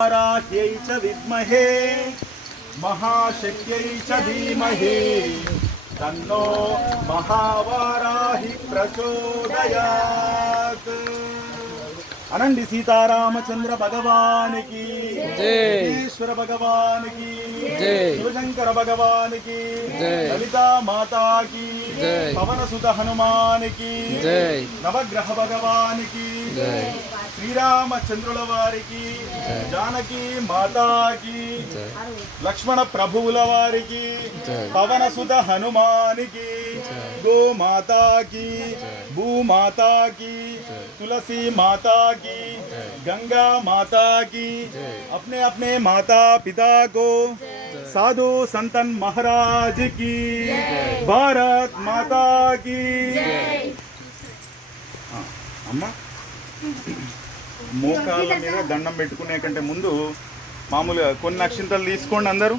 वाराह्यै च विद्महे महाशक्त्यै च धीमहि तन्नो महावाराहि प्रचोदयात्। अनंడి सीतारामचंद्र भगवान की जय, ईश्वर भगवान की जय, शिवशंकर भगवान की जय, ललिता माता की जय, पवन सुत हनुमान की जय, नवग्रह भगवान की जय, श्री रामचंद्रुల వారికి जानकी माता की लक्ष्मण प्रभुవుల వారికి पवन सुत हनुमान की गो माता की भू माता की तुलसी माता की गंगा माता की अपने अपने माता पिता को साधु संतन महाराज की भारत माता की अम्मा మోకాళ్ళ మీద దండం పెట్టుకునే కంటే ముందు మామూలుగా కొన్ని అక్షింతలు తీసుకోండి అందరూ.